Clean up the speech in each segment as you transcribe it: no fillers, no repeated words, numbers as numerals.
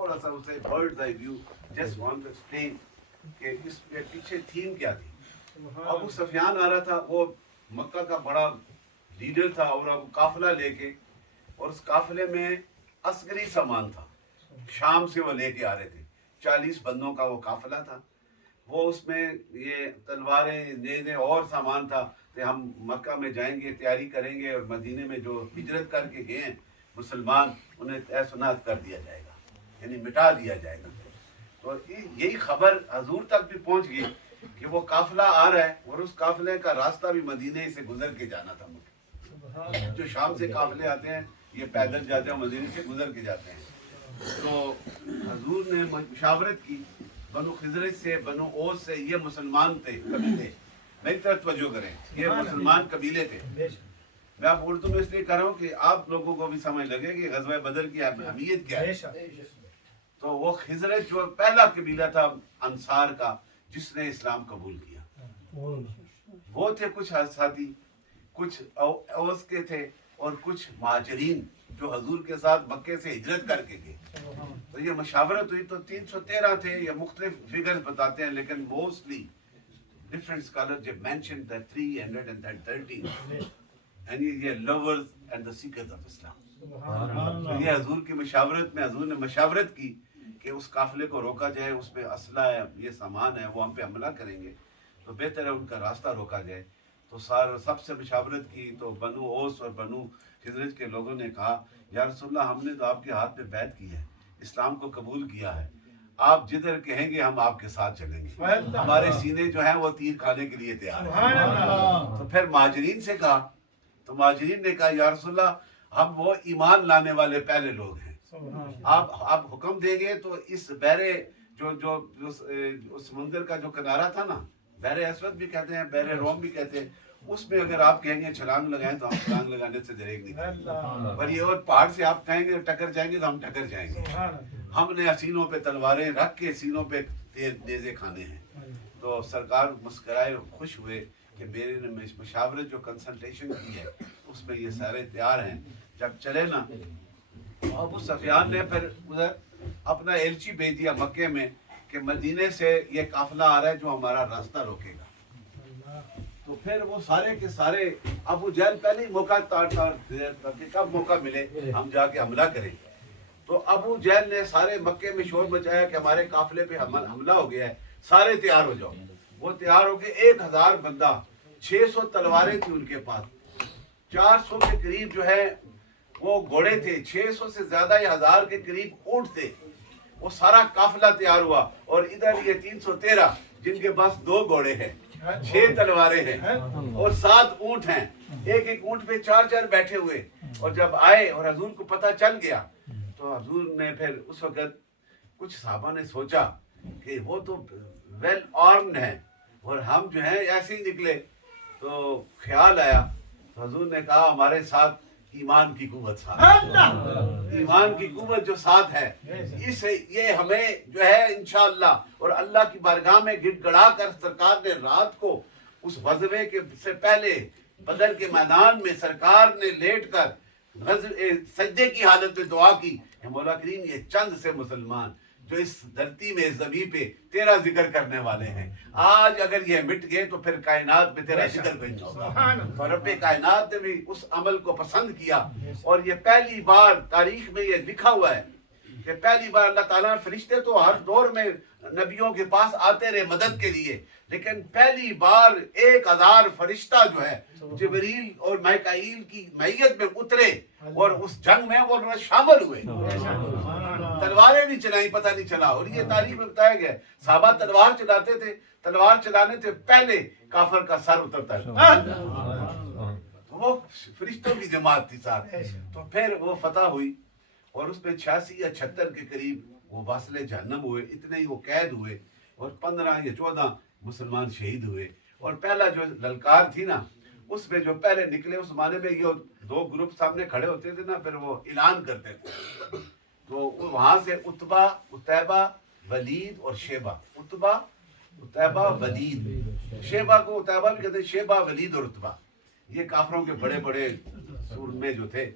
تھوڑا سا اسے bird's eye view just want to explain کہ اس کے پیچھے تھیم کیا تھی. ابو سفیان آ رہا تھا, وہ مکہ کا بڑا لیڈر تھا, اور اب قافلہ لے کے, اور اس قافلے میں عسکری سامان تھا, شام سے وہ لے کے آ رہے تھے. 40 بندوں کا وہ قافلہ تھا. وہ اس میں یہ تلواریں نیزیں اور سامان تھا کہ ہم مکہ میں جائیں گے, تیاری کریں گے, اور مدینے میں جو ہجرت کر کے گئے ہیں مسلمان انہیں تہس و نحس کر دیا جائے گا, یعنی مٹا دیا جائے گا. تو یہی خبر حضور تک بھی پہنچ گئی کہ وہ قافلہ آ رہا ہے, اور اس قافلے کا راستہ بھی مدینے سے گزر کے جانا تھا. جو شام سے قافلے آتے ہیں یہ پیدل جاتے ہیں, مدینے سے گزر کے جاتے ہیں. تو حضور نے مشاورت کی بنو خزرج سے, بنو اوس سے, یہ مسلمان تھے قبیلے, میری طرف توجہ کریں, یہ مسلمان قبیلے تھے. میں آپ اردو میں اس لیے کہہ رہا ہوں کہ آپ لوگوں کو بھی سمجھ لگے کہ غزوہ بدر کی اہمیت کیا ہے. تو وہ خزرج جو پہلا قبیلہ تھا انصار کا جس نے اسلام قبول کیا, وہ تھے کچھ ساتھی, کچھ اوس کے تھے, اور کچھ مہاجرین جو حضور کے ساتھ مکے سے ہجرت کر کے گئے. تو یہ مشاورت ہوئی. تو 313 تھے, یہ مختلف فگرز بتاتے ہیں, لیکن موسٹلی ڈفرنٹ اسکالر جب مینشن 313 یعنی یہ lovers and the seekers of Islam. تو یہ حضور کی مشاورت میں حضور نے مشاورت کی کہ اس قافلے کو روکا جائے, اس پہ اسلحہ ہے, یہ سامان ہے, وہ ہم پہ حملہ کریں گے, تو بہتر ہے ان کا راستہ روکا جائے. تو سب سے مشاورت کی. تو بنو اوس اور بنو خزرج کے لوگوں نے کہا یا رسول اللہ, ہم نے تو آپ کے ہاتھ پہ بیعت کی ہے, اسلام کو قبول کیا ہے, آپ جدھر کہیں گے ہم آپ کے ساتھ چلیں گے, ہمارے سینے جو ہیں وہ تیر کھانے کے لیے تیار ہیں. تو پھر مہاجرین سے کہا, تو مہاجرین نے کہا یا رسول اللہ ہم وہ ایمان لانے والے پہلے لوگ ہیں, آپ حکم دیں گے تو اس بحر جو سمندر کا جو کنارہ تھا نا, بحر اسود بھی کہتے ہیں, بحر روم بھی کہتے ہیں, اس میں اگر آپ کہیں گے چھلانگ لگائیں تو ہم چھلانگ لگانے سے دریغ نہیں کریں گے, اور یہ اور پہاڑ سے آپ کہیں گے ٹکر جائیں گے تو ہم ٹکر جائیں گے. ہم نے سینوں پہ تلواریں رکھ کے سینوں پہ نیزے کھانے ہیں. تو سرکار مسکرائے, خوش ہوئے کہ میرے نے مشاورت جو کنسلٹیشن کی ہے اس میں یہ سارے تیار ہیں. جب چلے نا, ابو سفیان نے پھر ادھر اپنا ایلچی بھیج دیا مکے میں کہ مدینے سے یہ قافلہ آ رہا ہے جو ہمارا راستہ روکے گا. تو پھر وہ سارے کے سارے, ابو جہل پہلے ہی موقع کہ کب موقع ملے ہم جا کے حملہ کریں. تو ابو جہل نے سارے مکے میں شور مچایا کہ ہمارے قافلے پہ حملہ ہو گیا ہے, سارے تیار ہو جاؤ. وہ تیار ہو کے 1000 بندہ, 600 تلواریں تھی ان کے پاس, 400 کے قریب جو ہے وہ گھوڑے تھے, 600 سے زیادہ یا 1000 کے قریب اونٹ تھے. وہ سارا قافلہ تیار ہوا. اور ادھر یہ 313 جن کے پاس 2 گھوڑے ہیں, 6 تلواریں ہیں, اور 7 اونٹ ہیں, ایک ایک اونٹ پہ 4 بیٹھے ہوئے. اور جب آئے اور حضور کو پتہ چل گیا تو حضور نے پھر اس وقت کچھ صحابہ نے سوچا کہ وہ تو ویل آرمڈ ہیں اور ہم جو ہیں ایسے ہی نکلے. تو خیال آیا, تو حضور نے کہا ہمارے ساتھ ایمان کی قوت ساتھ, ایمان کی قوت جو ساتھ ہے اس یہ ہمیں جو ہے انشاءاللہ, اور اللہ کی بارگاہ میں گڑ گڑا کر سرکار نے رات کو اس غزوے کے سے پہلے بدر کے میدان میں سرکار نے لیٹ کر سجدے کی حالت میں دعا کی کہ مولا کریم یہ چند سے مسلمان جو اس دھرتی میں, اس زمین پہ تیرا ذکر کرنے والے ہیں, آج اگر یہ مٹ گئے تو پھر کائنات میں تیرا ذکر کوئی نہیں ہوگا. تو رب کائنات نے بھی اس عمل کو پسند کیا. اور یہ پہلی بار تاریخ میں یہ لکھا ہوا ہے کہ پہلی بار اللہ تعالیٰ, فرشتے تو ہر دور میں نبیوں کے پاس آتے رہے مدد کے لیے, لیکن پہلی بار 1000 فرشتہ جو ہے جبریل اور میکائیل کی معیت میں اترے اور اس جنگ میں وہ شامل ہوئے. تلواریں نہیں چلائیں, پتہ نہیں چلا. اور یہ تاریخ میں بتایا گیا صحابہ تلوار چلاتے تھے, تلوار چلانے سے پہلے کافر کا سر اترتا ہے. وہ فرشتوں کی جماعت تھی ساتھ. تو پھر وہ فتح ہوئی اور اس میں 86 یا 76 کے قریب وہ واصل جہنم ہوئے, اتنے ہی وہ قید ہوئے, اور 15 یا 14 مسلمان شہید ہوئے. اور پہلا جو للکار تھی نا, اس میں جو پہلے نکلے اس زمانے میں یہ 2 گروپ سامنے کھڑے ہوتے تھے نا, پھر وہ اعلان کرتے تھے. تو وہاں سے عتبہ, عتیبہ, ولید اور شیبہ, عتبہ, عتیبہ, ولید, شیبہ کو عتیبہ بھی کہتے ہیں, شیبہ, ولید اور عتبہ, یہ کافروں کے بڑے بڑے سور میں جو تھے,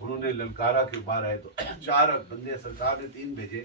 انہوں نے للکارا کے بار آئے. تو 4 بندے سرکار نے 3 بھیجے,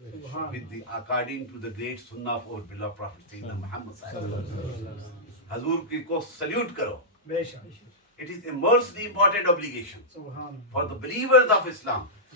with the according to the great sunnah of our beloved prophet Sayyidina Muhammad sallallahu alaihi wasallam. Hazur ki ko salute karo. It is a most important obligation for the believers of Islam